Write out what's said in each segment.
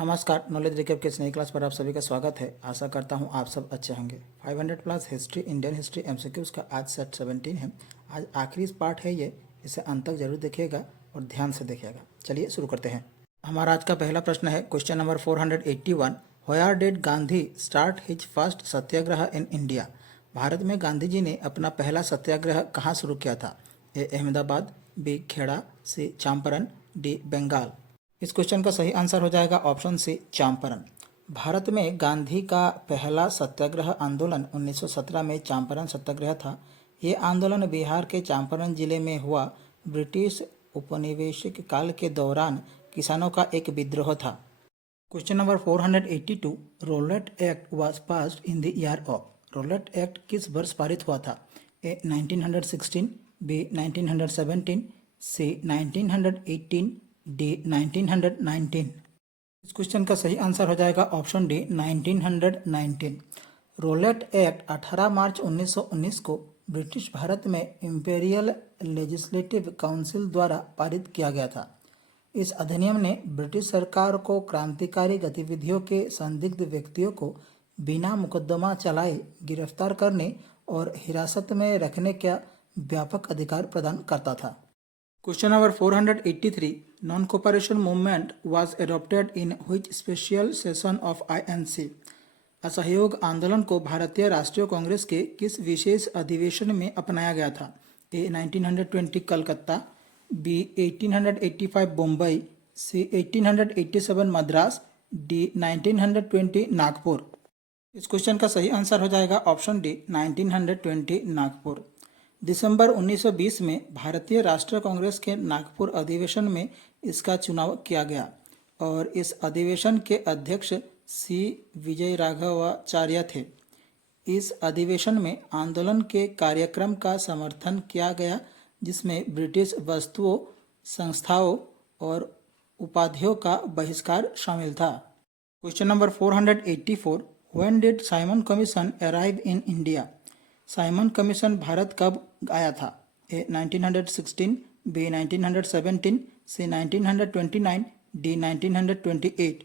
नमस्कार, knowledge recap की इस नई क्लास पर आप सभी का स्वागत है। आशा करता हूं आप सब अच्छे होंगे। 500 plus history, Indian history MCQs का आज सेट 17 है। आज आखिरी पार्ट है ये, इसे अंत तक जरूर देखिएगा और ध्यान से देखिएगा। चलिए शुरू करते हैं। हमारा आज का पहला प्रश्न है question number 481। Where did Gandhi start his first Satyagraha in India? Bharat में गांधी जी ने अपना पहला सत्याग्रह कहाँ शुरू किया था? ए अहमदाबाद, बी खेड़ा, सी चंपारण, डी बंगाल। इस क्वेश्चन का सही आंसर हो जाएगा ऑप्शन सी चंपारण। भारत में गांधी का पहला सत्याग्रह आंदोलन 1917 में चंपारण सत्याग्रह था। ये आंदोलन बिहार के चंपारण जिले में हुआ। ब्रिटिश उपनिवेशिक काल के दौरान किसानों का एक विद्रोह था। Question number 482। Rowlatt act was passed in the year of. Rowlatt act किस वर्ष पारित हुआ था? A 1916, B 1917, C 1918, D 1919। इस क्वेश्चन का सही आंसर हो जाएगा option D 1919। Rowlatt act 18 March 1919 को ब्रिटिश भारत में इंपीरियल लेजिस्लेटिव काउंसिल द्वारा पारित किया गया था। इस अधिनियम ने ब्रिटिश सरकार को क्रांतिकारी गतिविधियों के संदिग्ध व्यक्तियों को बिना मुकदमा चलाए गिरफ्तार करने और हिरासत में रखने का व्यापक अधिकार प्रदान करता था। Question number 483। Non cooperation movement was adopted in which special session of INC? असहयोग आंदोलन को भारतीय राष्ट्रीय कांग्रेस के किस विशेष अधिवेशन में अपनाया गया था? ए 1920 कलकत्ता, बी 1885 मुंबई, सी 1887 मद्रास, डी 1920 नागपुर। इस क्वेश्चन का सही आंसर हो जाएगा ऑप्शन डी 1920 नागपुर। दिसंबर 1920 में भारतीय राष्ट्रीय कांग्रेस के नागपुर अधिवेशन में इसका चुनाव किया गया और इस अधिवेशन के अध्यक्ष सी विजय राघवाचार्य थे। इस अधिवेशन में आंदोलन के कार्यक्रम का समर्थन किया गया जिसमें ब्रिटिश वस्तुओं, संस्थाओं और उपाधियों का बहिष्कार शामिल था। Question number 484। When did Simon commission arrive in India? Simon commission Bharat कब आया था? A 1916, B 1917, C 1929, D 1928।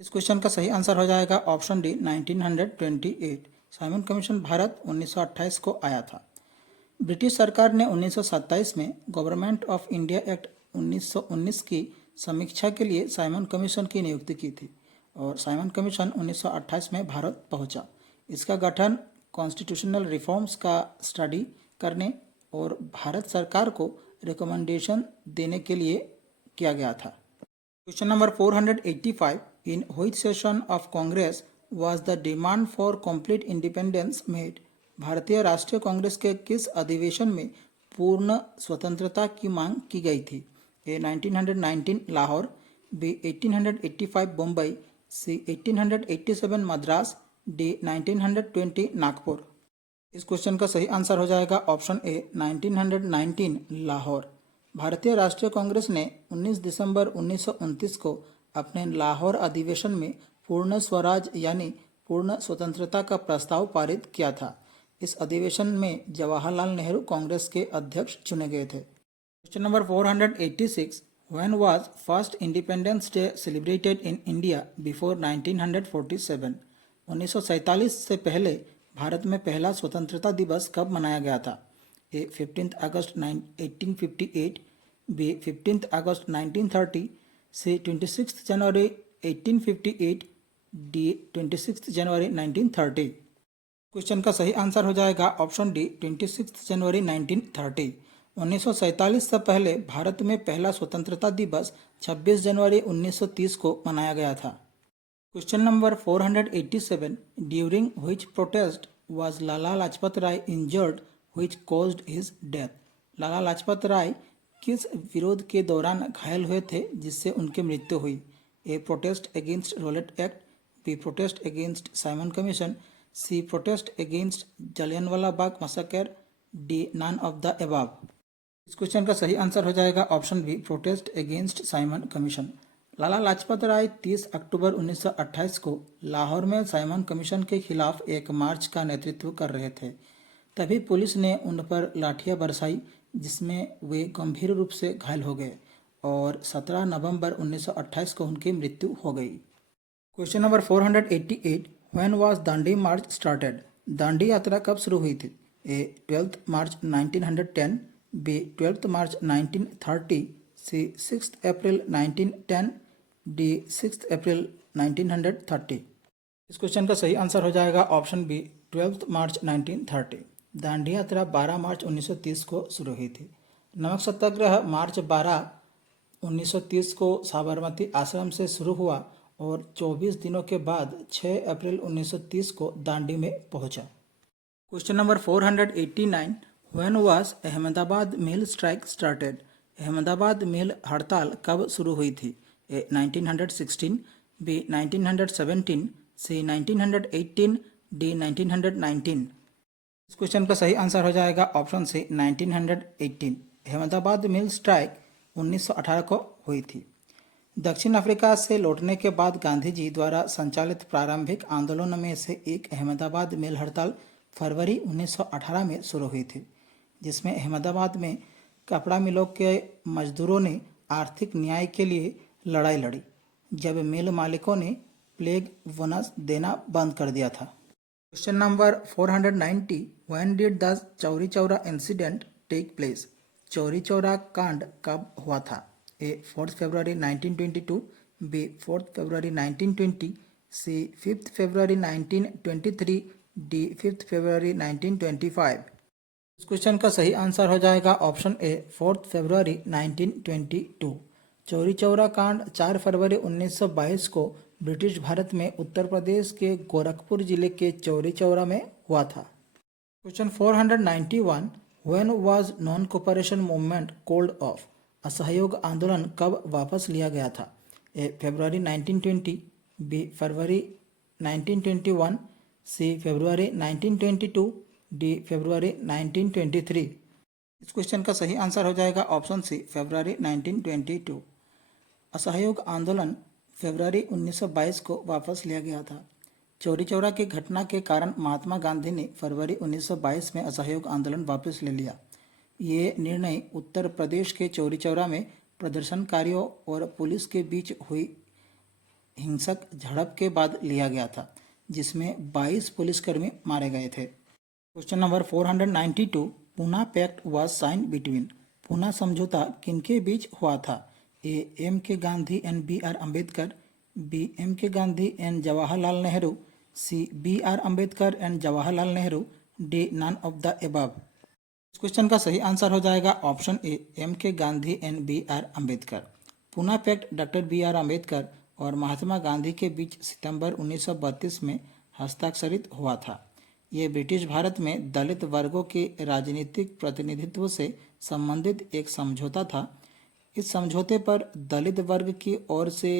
इस क्वेश्चन का सही आंसर हो जाएगा option D 1928। Simon commission Bharat 1928 को आया था। ब्रिटिश सरकार ने 1927 में गवर्नमेंट ऑफ इंडिया एक्ट 1919 की समीक्षा के लिए साइमन कमीशन की नियुक्ति की थी और साइमन कमीशन 1928 में भारत पहुंचा। इसका गठन कॉन्स्टिट्यूशनल रिफॉर्म्स का स्टडी करने और भारत सरकार को रिकमेंडेशन देने के लिए किया गया था। Question number 485। In which session of Congress was the demand for complete independence made? भारतीय राष्ट्रीय कांग्रेस के किस अधिवेशन में पूर्ण स्वतंत्रता की मांग की गई थी? ए 1919 लाहौर, बी 1885 मुंबई, सी 1887 मद्रास, डी 1920 नागपुर। इस क्वेश्चन का सही आंसर हो जाएगा ऑप्शन ए 1919 लाहौर। भारतीय राष्ट्रीय कांग्रेस ने 19 दिसंबर 1929 को अपने लाहौर अधिवेशन में पूर्ण स्वराज यानी पूर्ण स्वतंत्रता का प्रस्ताव पारित किया था। इस अधिवेशन में जवाहरलाल नेहरू कांग्रेस के अध्यक्ष चुने गए थे। Question number 486। When was first Independence Day celebrated in India before 1947? 1947 से पहले भारत में पहला स्वतंत्रता दिवस कब मनाया गया था? ए 15 अगस्त 1858, बी 15 अगस्त 1930, सी 26 जनवरी 1858, डी 26 जनवरी 1930। क्वेश्चन का सही आंसर हो जाएगा ऑप्शन डी 26 जनवरी 1930। 1947 से पहले भारत में पहला स्वतंत्रता दिवस 26 जनवरी 1930 को मनाया गया था। Question number 487। During which protest was Lala Lajpat Rai injured which caused his death? Lala Lajpat Rai किस विरोध के दौरान घायल हुए थे जिससे उनकी मृत्यु हुई? A protest against Rowlatt Act, B protest against Simon Commission, C protest against Jallianwala Bagh massacre, D none of the above. इस क्वेश्चन का सही आंसर हो जाएगा option B protest against Simon Commission. Lala Lajpat Rai 30 अक्टूबर 1928 को लाहौर में साइमन कमीशन के खिलाफ एक मार्च का नेतृत्व कर रहे थे। तभी पुलिस ने उन पर लाठियां बरसाई जिसमें वे गंभीर रूप से घायल हो गए और 17 नवंबर 1928 को उनकी मृत्यु हो गई। Question number 488, when was Dandi March started? Dandi यात्रा कब शुरू हुई थी? ए 12 मार्च 1910, बी 12 मार्च 1930, सी 6 अप्रैल 1910, डी 6 अप्रैल 1930। इस क्वेश्चन का सही आंसर हो जाएगा ऑप्शन बी 12 मार्च 1930। दांडी यात्रा 12 मार्च 1930 को शुरू हुई थी। नमक सत्याग्रह मार्च 12, 1930 को साबरमती आश्रम से शुरू हुआ और 24 दिनों के बाद 6 अप्रैल 1930 को दांडी में पहुंचा। Question number 489, when was Ahmedabad mill strike started? Ahmedabad mill हड़ताल कब शुरू हुई थी? A 1916, B 1917, C 1918, D 1919। इस क्वेश्चन का सही आंसर हो जाएगा option C 1918। Ahmedabad mill strike 1918 को हुई थी। दक्षिण अफ्रीका से लौटने के बाद गांधी जी द्वारा संचालित प्रारंभिक आंदोलनों में से एक अहमदाबाद मिल हड़ताल फरवरी 1918 में शुरू हुई थी, जिसमें अहमदाबाद में कपड़ा मिलों के मजदूरों ने आर्थिक न्याय के लिए लड़ाई लड़ी, जब मिल मालिकों ने प्लेग बोनस देना बंद कर दिया था। Question number 490, when did the Chauri Chaura incident take place? Chauri Chaura कांड कब हुआ था? ए 4 फरवरी 1922, बी 4 फरवरी 1920, सी 5 फरवरी 1923, डी 5 फरवरी 1925। इस क्वेश्चन का सही आंसर हो जाएगा ऑप्शन ए 4 फरवरी 1922। चौरी चौरा कांड 4 फरवरी 1922 को ब्रिटिश भारत में उत्तर प्रदेश के गोरखपुर जिले के चौरी चौरा में हुआ था। Question 491, when was non cooperation movement called off? असहयोग आंदोलन कब वापस लिया गया था? ए फरवरी 1920, बी फरवरी 1921, सी फरवरी 1922, डी फरवरी 1923। इस क्वेश्चन का सही आंसर हो जाएगा ऑप्शन सी फरवरी 1922। असहयोग आंदोलन फरवरी 1922 को वापस लिया गया था। चौरी चौरा की घटना के कारण महात्मा गांधी ने फरवरी 1922 में असहयोग आंदोलन वापस ले लिया। ये निर्णय उत्तर प्रदेश के चौरी चौरा में प्रदर्शनकारियों और पुलिस के बीच हुई हिंसक झड़प के बाद लिया गया था, जिसमें 22 पुलिसकर्मी मारे गए थे। Question number 492, Poona pact was sign between? Poona समझौता किनके बीच हुआ था? A M K Gandhi and B R Ambedkar, B M K Gandhi and Jawaharlal Nehru, C B R Ambedkar and Jawaharlal Nehru, D none of the above. इस क्वेश्चन का सही आंसर हो जाएगा option A M K Gandhi and B R Ambedkar. Poona pact doctor B R Ambedkar और महात्मा गांधी के बीच सितंबर 1932 में हस्ताक्षरित हुआ था। ये ब्रिटिश भारत में दलित वर्गों के राजनीतिक प्रतिनिधित्व से संबंधित एक समझौता था। इस समझौते पर दलित वर्ग की ओर से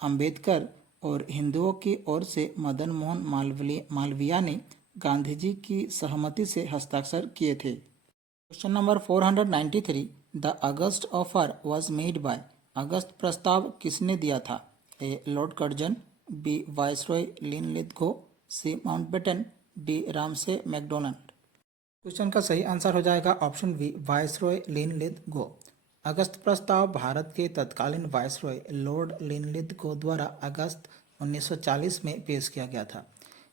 अम्बेडकर और हिंदुओं की ओर से मदन मोहन मालवीय ने गांधी जी की सहमति से हस्ताक्षर किए थे। Question number 493, the August offer was made by? अगस्त प्रस्ताव किसने दिया था? A lord Curzon, B viceroy Linlithgow, C Mountbatten, D Ramsay MacDonald. Question का सही आंसर हो जाएगा ऑप्शन बी वायसरॉय लिनलिथगो। अगस्त प्रस्ताव भारत के तत्कालीन वायसरॉय लॉर्ड लिनलिथगो द्वारा अगस्त 1940 में पेश किया गया था।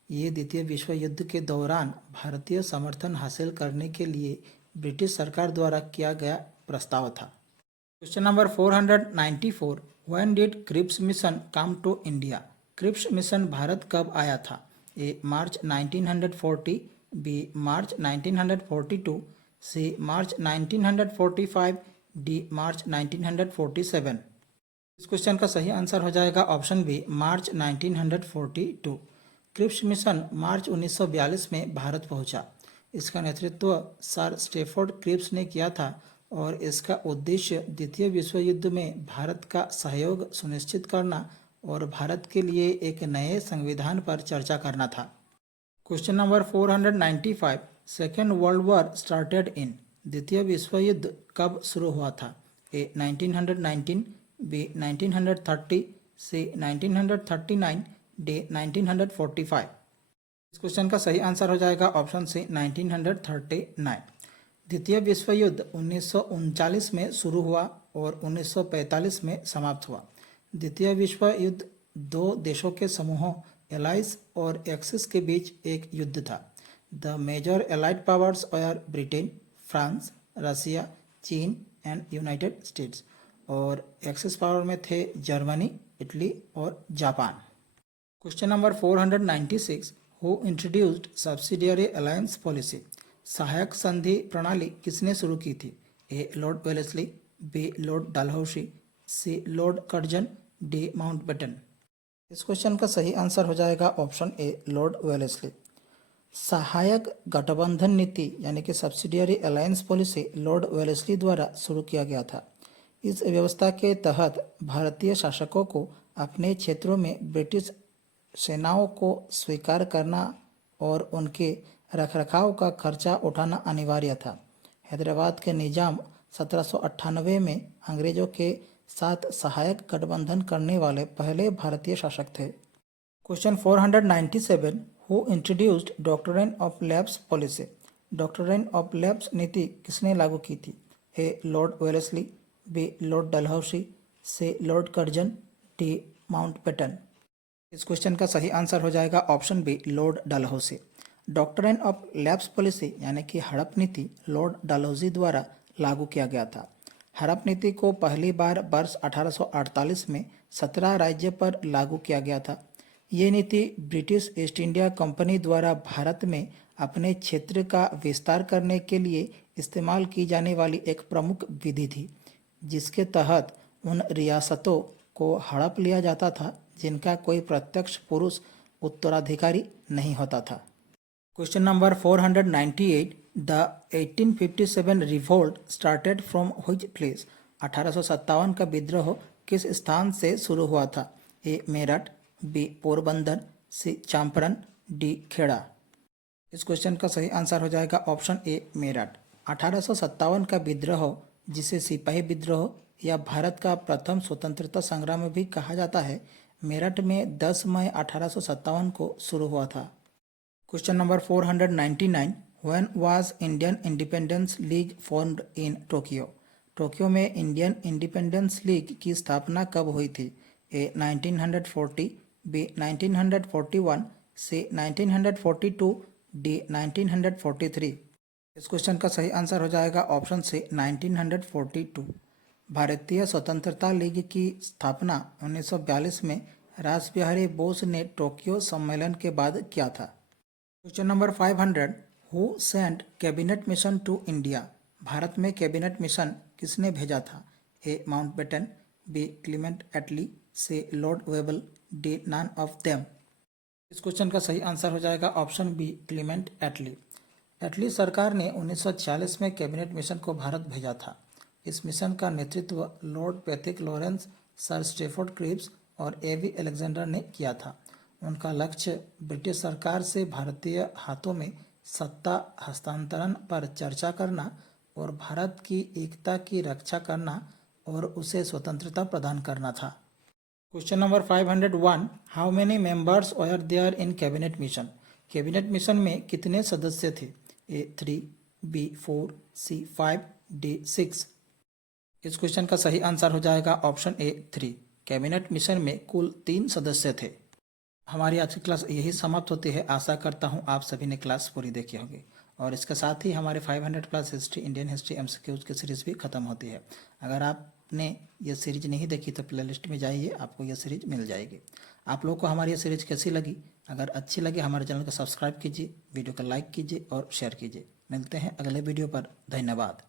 ये द्वितीय विश्व युद्ध के दौरान भारतीय समर्थन हासिल करने के लिए ब्रिटिश सरकार द्वारा किया गया प्रस्ताव था। Question number 494, when did Cripps mission come to India? Cripps mission Bharat कब आया था? A March 1940, B March 1942, C March 1945, D March 1947। इस क्वेश्चन का सही आंसर हो जाएगा option B March 1942। Cripps mission March 1942 में भारत पहुंचा। इसका नेतृत्व सर स्टैफोर्ड क्रिप्स ने किया था और इसका उद्देश्य द्वितीय विश्व युद्ध में भारत का सहयोग सुनिश्चित करना और भारत के लिए एक नए संविधान पर चर्चा करना था। Question number 495, second world war started in? द्वितीय विश्व युद्ध कब शुरू हुआ था? ए 1919, बी 1930, सी 1939, डी 1945। इस क्वेश्चन का सही आंसर हो जाएगा ऑप्शन सी 1939। द्वितीय विश्व युद्ध 1939 में शुरू हुआ और 1945 में समाप्त हुआ। द्वितीय विश्व युद्ध दो देशों के समूहों एलाइज और एक्सिस के बीच एक युद्ध था। The major allied powers are Britain, France, Russia, China and United States, और एक्सिस पावर में थे जर्मनी, इटली और Japan. Question number 496, who introduced subsidiary alliance policy? सहायक संधि प्रणाली किसने शुरू की थी? A Lord Wellesley, B Lord Dalhousie, C Lord Curzon, D Mountbatten. इस क्वेश्चन का सही आंसर हो जाएगा ऑप्शन ए लॉर्ड वेलेस्ली। सहायक गठबंधन नीति यानी कि subsidiary alliance policy Lord Wellesley द्वारा शुरू किया गया था। इस व्यवस्था के तहत भारतीय शासकों को अपने क्षेत्रों में ब्रिटिश सेनाओं को स्वीकार करना और उनके रखरखाव का खर्चा उठाना अनिवार्य था। हैदराबाद के निजाम 1798 में अंग्रेजों के साथ सहायक गठबंधन करने वाले पहले भारतीय शासक थे। Question 497, who introduced doctrine of lapse policy? Doctrine of lapse नीति किसने लागू की थी? A Lord Wellesley, B Lord Dalhousie, C Lord Curzon, D Mountbatten. इस क्वेश्चन का सही आंसर हो जाएगा option B Lord Dalhousie. Doctrine of lapse policy यानी कि हड़प नीति लॉर्ड डलहौसी द्वारा लागू किया गया था। हड़प नीति को पहली बार वर्ष 1848 में 17 राज्य पर लागू किया गया था। ये नीति ब्रिटिश ईस्ट इंडिया कंपनी द्वारा भारत में अपने क्षेत्र का विस्तार करने के लिए इस्तेमाल की जाने वाली एक प्रमुख विधि थी, जिसके तहत उन रियासतों को हड़प लिया जाता था जिनका कोई प्रत्यक्ष पुरुष उत्तराधिकारी नहीं होता था। Question number 498, the 1857 revolt started from which place? 1857 का विद्रोह किस स्थान से शुरू हुआ था? ए मेरठ, बी पोरबंदर, सी चंपारण, डी खेड़ा। इस क्वेश्चन का सही आंसर हो जाएगा ऑप्शन ए मेरठ। 1857 का विद्रोह, जिसे सिपाही विद्रोह या भारत का प्रथम स्वतंत्रता संग्राम भी कहा जाता है, मेरठ में 10 मई 1857 को शुरू हुआ था। Question number 499, when was Indian independence league formed in Tokyo? Tokyo में इंडियन इंडिपेंडेंस लीग की स्थापना कब हुई थी? ए 1940, बी 1941, सी 1942, डी 1943। इस क्वेश्चन का सही आंसर हो जाएगा ऑप्शन सी 1942। भारतीय स्वतंत्रता लीग की स्थापना 1942 में रासबिहारी बोस ने टोक्यो सम्मेलन के बाद किया था। Question number 500, who sent cabinet mission to India? Bharat में कैबिनेट मिशन किसने भेजा था? A Mountbatten, B Clement Attlee, C Lord Wavell, D none of them. इस क्वेश्चन का सही आंसर हो जाएगा option B Clement Attlee. Attlee सरकार ने 1946 में कैबिनेट मिशन को भारत भेजा था। इस मिशन का नेतृत्व Lord Pethick Lawrence, sir Stafford Cripps और एवी अलेक्जेंडर ने किया था। उनका लक्ष्य ब्रिटिश सरकार से भारतीय हाथों में सत्ता हस्तांतरण पर चर्चा करना और भारत की एकता की रक्षा करना और उसे स्वतंत्रता प्रदान करना था। Question number 501, how many members were there in cabinet mission? Cabinet mission में कितने सदस्य थे? A 3, B 4, C 5, D 6। इस क्वेश्चन का सही आंसर हो जाएगा ऑप्शन ए 3। कैबिनेट मिशन में कुल 3 सदस्य थे। हमारी आज की क्लास यही समाप्त होती है। आशा करता हूँ आप सभी ने क्लास पूरी देखी होगी और इसके साथ ही हमारे 500 plus history, Indian history, MCQs की सीरीज़ भी खत्म होती है। अगर आपने ये सीरीज नहीं देखी तो प्लेलिस्ट में जाइए, आपको यह सीरीज मिल जाएगी। आप लोगों को हमारी ये सीरीज कैसी लगी? अगर अच्छी लगी हमारे चैनल को सब्सक्राइब कीजिए, वीडियो को लाइक कीजिए और शेयर कीजिए। मिलते हैं अगले वीडियो पर। धन्यवाद।